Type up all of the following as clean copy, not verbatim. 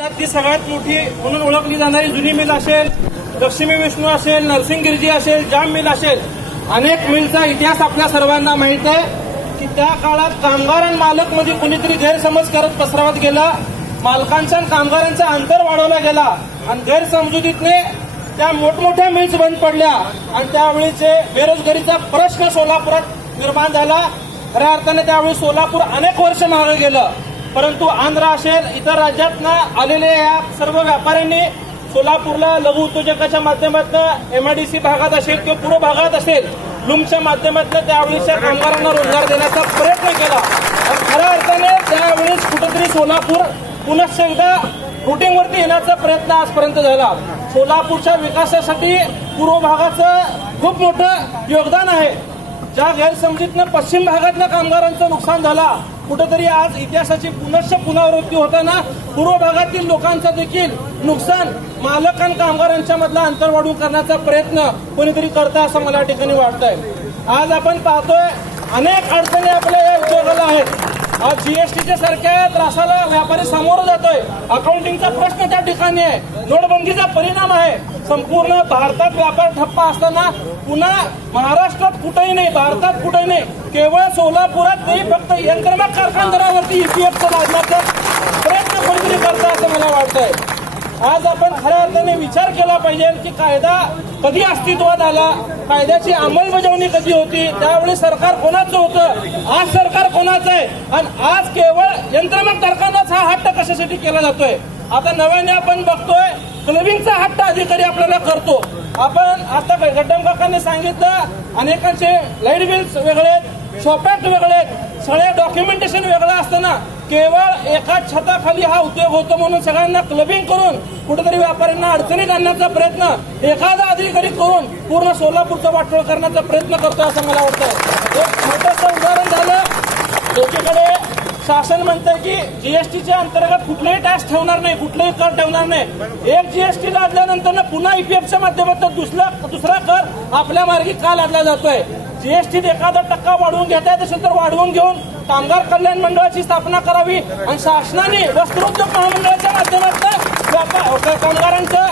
ती सगळ्यात मोठी म्हणून ओळखली जाणारी जुनी मिल असेल, लक्ष्मी विष्णू असेल, नरसिंगगिरजी असेल, जाम मिल असेल, अनेक मिलचा इतिहास आपल्या सर्वांना माहित आहे की त्या काळात कामगार आणि मालक मध्ये कोणीतरी गैरसमज करत पसरवत गेला. मालकांचा आणि कामगारांचा अंतर वाढवला गेला आणि गैरसमजुतीने त्या मोठमोठ्या मिल्स बंद पडल्या आणि त्यावेळीचे बेरोजगारीचा प्रश्न सोलापुरात निर्माण झाला. खऱ्या अर्थाने त्यावेळी सोलापूर अनेक वर्ष मागे गेलं. परंतु आंध्र असेल, इतर राज्यातनं आलेल्या या सर्व व्यापाऱ्यांनी सोलापूरला लघु उद्योजकाच्या माध्यमातून एमआयडीसी भागात असेल किंवा पूर्व भागात असेल लूमच्या माध्यमातून त्यावेळीच्या कामगारांना रोजगार देण्याचा प्रयत्न केला. खऱ्या अर्थाने त्यावेळेस कुठेतरी सोलापूर पुनश्च एकदा रुटीनवरती येण्याचा प्रयत्न आजपर्यंत झाला. सोलापूरच्या विकासासाठी पूर्व भागाचं खूप मोठं योगदान आहे. ज्या गैरसमजीतनं पश्चिम भागातल्या कामगारांचं नुकसान झाला, कुठेतरी आज इतिहासाची पुनश्च पुनरावृत्ती होताना पूर्व भागातील लोकांचं देखील नुकसान मालक आणि कामगारांच्या मधला अंतर वाढवून करण्याचा प्रयत्न कोणीतरी करतं असं मला या ठिकाणी वाटतंय. आज आपण पाहतोय अनेक अडचणी आपल्या या उद्योगाला आहेत. आज जीएसटीच्या सारख्या त्रासाला व्यापारी सामोरं जातोय. अकाउंटिंगचा प्रश्न त्या ठिकाणी आहे. नोटबंदीचा परिणाम आहे. संपूर्ण भारतात व्यापार ठप्पा असताना पुन्हा महाराष्ट्रात कुठेही नाही, भारतात कुठेही नाही, केवळ सोलापुरात नाही, फक्त यंत्रमाग कारखानदारावरती ईपीएफचा लादण्याचा प्रयत्न कोणीतरी करतं असं मला वाटतंय. आज आपण खऱ्या अर्थाने विचार केला पाहिजे की कायदा कधी अस्तित्वात आला, कायद्याची अंमलबजावणी कधी होती, त्यावेळी सरकार कोणाचं होतं, आज सरकार कोणाचं आहे आणि आज केवळ यंत्रमाग कारखानाच हा हट्ट कशासाठी केला जातोय. आता नव्याने आपण बघतोय क्लबिंगचा हट्ट अधिकारी आपल्याला करतो. आपण आता गड्डम काकांनी सांगितलं अनेकांचे लाईट बिल्स वेगळे, शॉपॅक्ट वेगळे, सगळे डॉक्युमेंटेशन वेगळं असताना केवळ एका छताखाली हा उद्योग होतो म्हणून सगळ्यांना क्लबिंग करून कुठेतरी व्यापाऱ्यांना अडचणीत आणण्याचा प्रयत्न एखादा अधिकारी करून पूर्ण सोलापूरचा वाटोळ करण्याचा प्रयत्न करतो असं मला वाटतं. एक छोटंसं उदाहरण झालं. एकीकडे शासन म्हणतंय की जीएसटीच्या अंतर्गत कुठलेही टॅक्स ठेवणार नाही, कुठलेही कर ठेवणार नाही. एक जीएसटी लादल्यानंतर पुन्हा ईपीएफच्या माध्यमातून दुसरा कर आपल्या मार्गी का लादला जातोय. जीएसटीत एखादा टक्का वाढवून घेता येत असेल तर वाढवून घेऊन कामगार कल्याण मंडळाची स्थापना करावी आणि शासनाने वस्त्रोद्योग महामंडळाच्या माध्यमातून कामगारांचं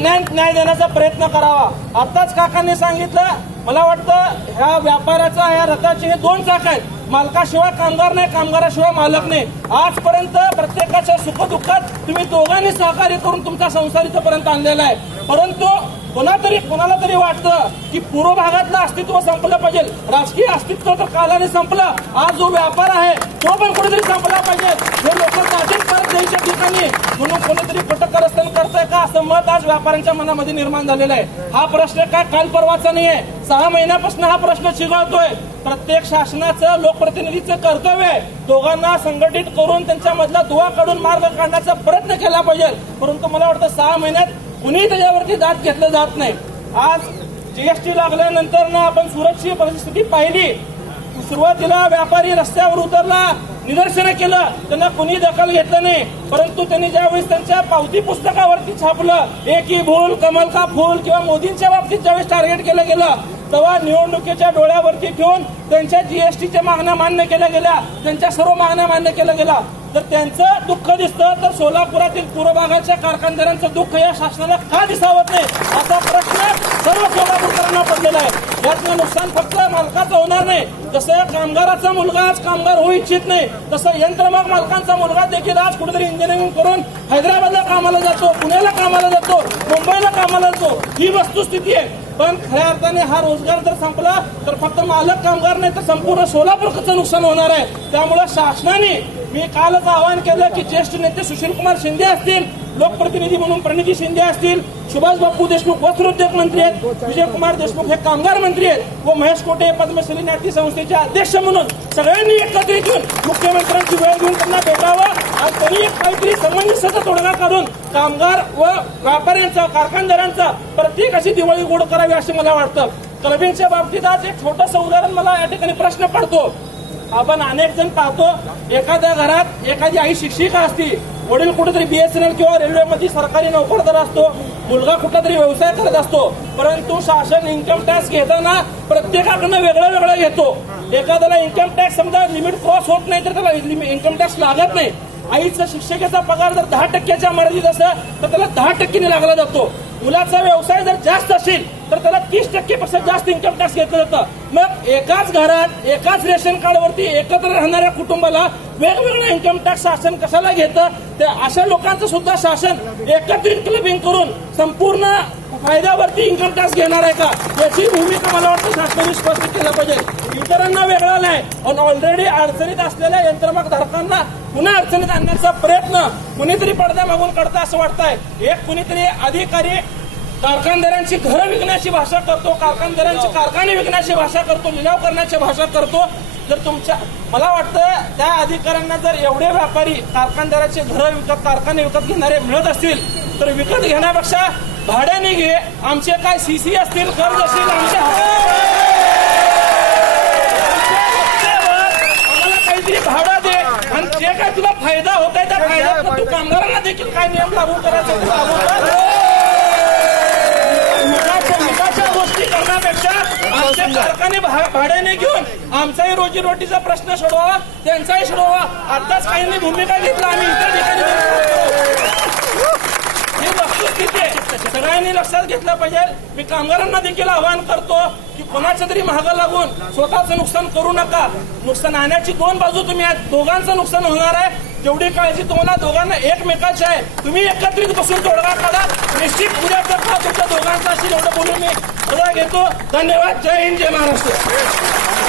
न्याय देण्याचा प्रयत्न करावा. आताच काकांनी सांगितलं, मला वाटतं ह्या व्यापाराचा ह्या रथाचे हे दोन चाक आहेत. मालकाशिवाय कामगार नाही, कामगाराशिवाय मालक नाही. आजपर्यंत प्रत्येकाच्या सुखदुःखात तुम्ही दोघांनी सहकार्य करून तुमचा संसार इथपर्यंत आणलेला आहे. परंतु कोणाला तरी वाटतं की पूर्व भागातलं अस्तित्व संपलं पाहिजे. राजकीय अस्तित्व तर कालाने संपलं. आज जो व्यापार आहे तो पण कुठेतरी संपला पाहिजे. हे लोक जातीत परत द्यायच्या ठिकाणी म्हणून कोणीतरी पटकरस्थान करताय का असं मत आज व्यापाऱ्यांच्या मनामध्ये निर्माण झालेलं आहे. हा प्रश्न काय काल परवाचा नाहीये. 6 महिन्यापासून हा प्रश्न चिघळतोय. प्रत्येक शासनाचं लोकप्रतिनिधीचं कर्तव्य आहे दोघांना संघटित करून त्यांच्यामधला दुवा काढून मार्ग काढण्याचा प्रयत्न केला पाहिजे. परंतु मला वाटतं 6 महिन्यात कुणी त्याच्यावरती दाद घेतलं जात नाही. आज जीएसटी लागल्यानंतर ना आपण सुरक्षित परिस्थिती पाहिली. सुरुवातीला व्यापारी रस्त्यावर उतरला, निदर्शनं केलं, त्यांना कुणी दखल घेतलं नाही. परंतु त्यांनी ज्यावेळेस त्यांच्या पावती पुस्तकावरती छापलं एक ही भूल कमल का फूल किंवा मोदींच्या बाबतीत ज्यावेळेस टार्गेट केलं गेलं तेव्हा निवडणुकीच्या डोळ्यावरती ठेवून त्यांच्या जीएसटीच्या मागण्या मान्य केल्या गेल्या, त्यांच्या सर्व मागण्या मान्य केल्या गेल्या. तर त्यांचं दुःख दिसतं तर सोलापुरातील पूर्व भागाच्या कारखानदारांचं दुःख या शासनाला का दिसावत नाही असा प्रश्न सर्व सोलापूरकरांना पडलेला आहे. यातलं नुकसान फक्त मालकाचं होणार नाही. जसं कामगाराचा मुलगा आज कामगार होऊ इच्छित नाही तसं यंत्रमाग मालकांचा मुलगा देखील आज कुठेतरी इंजिनिअरिंग करून हैदराबादला कामाला जातो, पुण्याला कामाला जातो, मुंबईला कामाला जातो. ही वस्तुस्थिती आहे. पण खऱ्या अर्थाने हा रोजगार जर संपला तर फक्त मालक कामगार नाही तर संपूर्ण सोलापूरचं नुकसान होणार आहे. त्यामुळे शासनाने मी कालच आवाहन केलं की ज्येष्ठ नेते सुशीलकुमार शिंदे असतील, लोकप्रतिनिधी म्हणून प्रणिती शिंदे असतील, सुभाष बापू देशमुख वस्त्रोद्योग मंत्री आहेत, विजयकुमार देशमुख हे कामगार मंत्री आहेत व महेश कोटे पद्मश्री नाट्य संस्थेचे अध्यक्ष म्हणून सगळ्यांनी एकत्रित येऊन मुख्यमंत्र्यांची वेळ घेऊन त्यांना भेटावं आणि त्यांनी काहीतरी सामंजस्याचा तोडगा काढून कामगार व व्यापाऱ्यांचा कारखानदारांचा प्रत्येक अशी दिवाळी गोड करावी असे मला वाटतं. क्लबिंगच्या बाबतीत आज एक छोटंसं उदाहरण मला या ठिकाणी प्रश्न पडतो. आपण अनेक जण पाहतो एखाद्या घरात एखादी आई शिक्षिका असती, वडील कुठेतरी बीएसएनएल किंवा रेल्वेमध्ये सरकारी नोकरदार असतो, मुलगा कुठला तरी व्यवसाय करत असतो. परंतु शासन इन्कम टॅक्स घेताना प्रत्येकाकडनं वेगळं वेगळं घेतो. एखाद्याला इन्कम टॅक्स समजा लिमिट क्रॉस होत नाही तर त्याला इन्कम टॅक्स लागत नाही. आईचा शिक्षकाचा पगार जर 10% मर्यादित असेल तर त्याला 10% लागला जातो. मुलाचा व्यवसाय जर जास्त असेल तर त्याला 30% जास्त इन्कम टॅक्स घेतलं जातं. मग एकाच घरात एकाच रेशन कार्डवरती एकत्र राहणाऱ्या कुटुंबाला वेगवेगळं इन्कम टॅक्स शासन कशाला घेतं? त्या अशा लोकांचं सुद्धा शासन एकत्रित क्लबिंग करून संपूर्ण फायद्यावरती इन्कम टॅक्स घेणार आहे का? याची भूमिका मला वाटतं शासनाने स्पष्ट केलं पाहिजे. इतरांना वेगळा नाही पण ऑलरेडी अडचणीत असलेल्या यंत्रमाग धारकांना पुन्हा अडचणीत आणण्याचा प्रयत्न कुणीतरी पडद्या मागून करता असं वाटतंय. एक कुणीतरी अधिकारी कारखानदारांची घरं विकण्याची भाषा करतो, कारखानदारांचे कारखाने विकण्याची भाषा करतो, लिलाव करण्याची भाषा करतो. जर तुमच्या मला वाटतं त्या अधिकाऱ्यांना जर एवढे व्यापारी कारखानदाराचे घरं विकत कारखाने विकत घेणारे मिळत असतील तर विकत घेण्यापेक्षा भाड्याने घे. आमचे काय सीसी असतील कर्ज असतील आमच्या आम्हाला काहीतरी भाडं दे आणि जे काय तुला फायदा होत आहे त्या फायद्यात तू कामगारांना देखील काय नियम लागू करायचे लागू कर. मिठाच्या गोष्टी करण्यापेक्षा आमचे कारखाने भाड्याने घेऊन आमचाही रोजीरोटीचा प्रश्न सोडवा त्यांचाही सोडवा. आताच काहींनी भूमिका घेतला आम्ही इतर ठिकाणी ही वस्तुस्थिती सगळ्यांनी लक्षात घेतलं पाहिजे. मी कामगारांना देखील आवाहन करतो की कोणाच्या तरी महागा लागून स्वतःचं नुकसान करू नका. नुकसान आणण्याची दोन बाजू तुम्ही दोघांचं नुकसान होणार आहे. जेवढी काळजी तुम्हाला दोघांना एकमेकाची आहे तुम्ही एकत्रित बसून तोडगा काढा. निश्चित उद्याचा काळ तुमच्या दोघांचा असेल एवढं बोलून मी सगळं घेतो. धन्यवाद. जय हिंद, जय महाराष्ट्र.